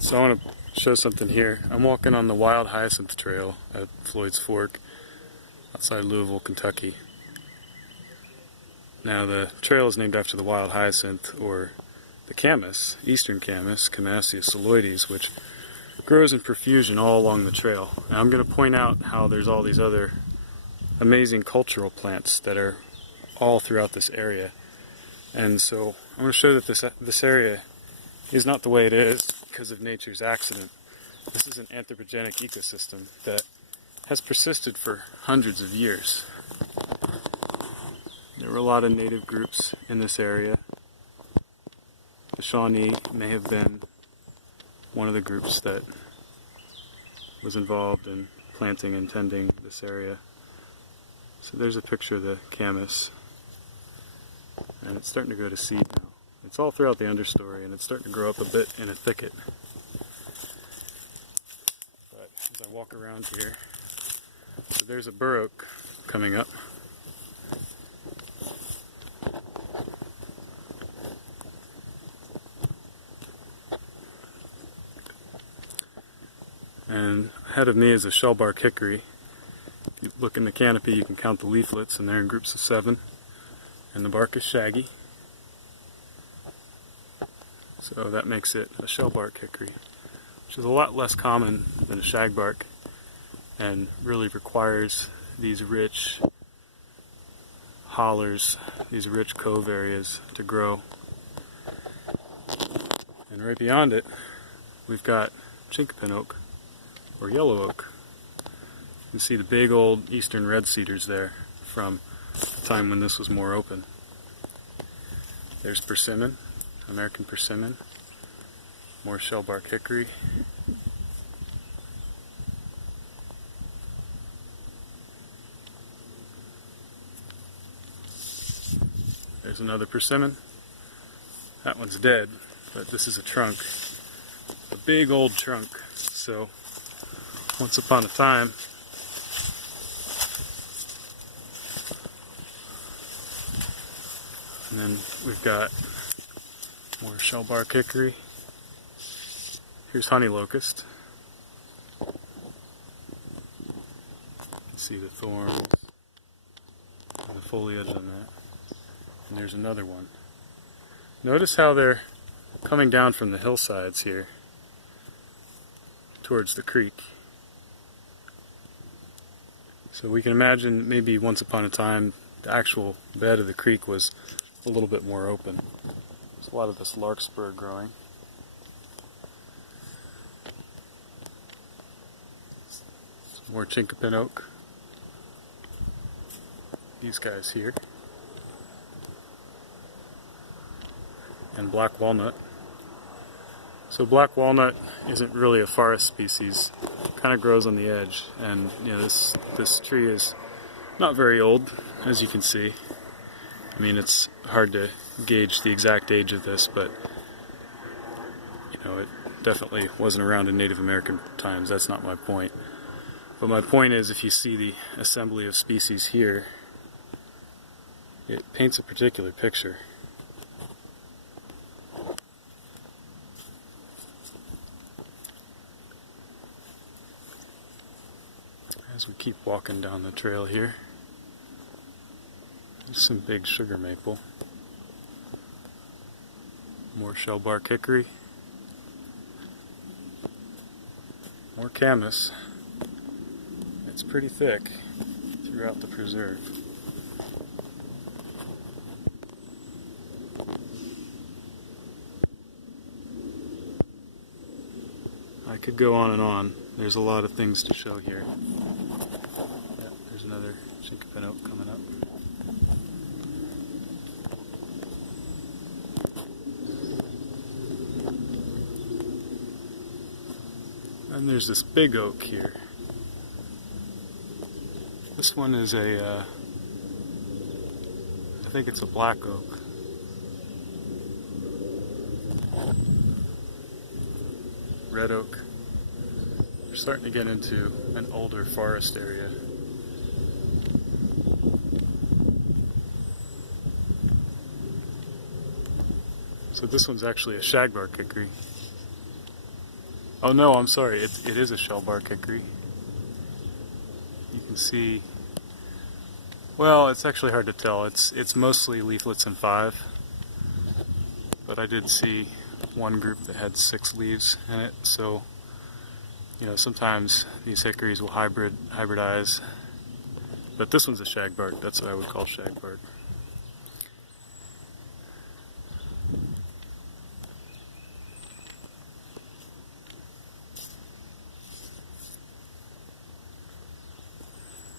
So I want to show something here. I'm walking on the Wild Hyacinth Trail at Floyd's Fork outside Louisville, Kentucky. Now the trail is named after the wild hyacinth, or the camas, eastern camas, Camassia psiloides, which grows in profusion all along the trail. Now I'm going to point out how there's all these other amazing cultural plants that are all throughout this area. And so I'm going to show that this area is not the way it is because of nature's accident. This is an anthropogenic ecosystem that has persisted for hundreds of years. There were a lot of native groups in this area. The Shawnee may have been one of the groups that was involved in planting and tending this area. So there's a picture of the camas, and it's starting to go to seed now. It's all throughout the understory, and it's starting to grow up a bit in a thicket. But as I walk around here, so there's a bur oak coming up. And ahead of me is a shellbark hickory. If you look in the canopy, you can count the leaflets, and they're in groups of 7. And the bark is shaggy. So that makes it a shellbark hickory, which is a lot less common than a shagbark, and really requires these rich hollers, these rich cove areas to grow. And right beyond it, we've got chinkapin oak, or yellow oak. You can see the big old eastern red cedars there from the time when this was more open. There's persimmon, American persimmon, more shellbark hickory. There's another persimmon. That one's dead, but this is a trunk, a big old trunk. So once upon a time, and then we've got more shellbark hickory. Here's honey locust. You can see the thorns and the foliage on that. And there's another one. Notice how they're coming down from the hillsides here towards the creek. So we can imagine maybe once upon a time the actual bed of the creek was a little bit more open. There's a lot of this larkspur growing. Some more chinkapin oak. These guys here. And black walnut. So black walnut isn't really a forest species. It kind of grows on the edge, and you know, this tree is not very old, as you can see. I mean, it's hard to gauge the exact age of this, but you know, it definitely wasn't around in Native American times. That's not my point. But my point is, if you see the assembly of species here, it paints a particular picture. As we keep walking down the trail here, there's some big sugar maple, more shellbark hickory, more camas. It's pretty thick throughout the preserve. I could go on and on. There's a lot of things to show here. Yeah, there's another chinkapin oak coming up. And there's this big oak here. This one is I think it's a black oak. Red oak. We're starting to get into an older forest area. So this one's actually a shagbark hickory. Oh no, I'm sorry. It is a shellbark hickory. You can see. Well, it's actually hard to tell. It's mostly leaflets and 5, but I did see one group that had 6 leaves in it. So, you know, sometimes these hickories will hybridize. But this one's a shagbark. That's what I would call shagbark.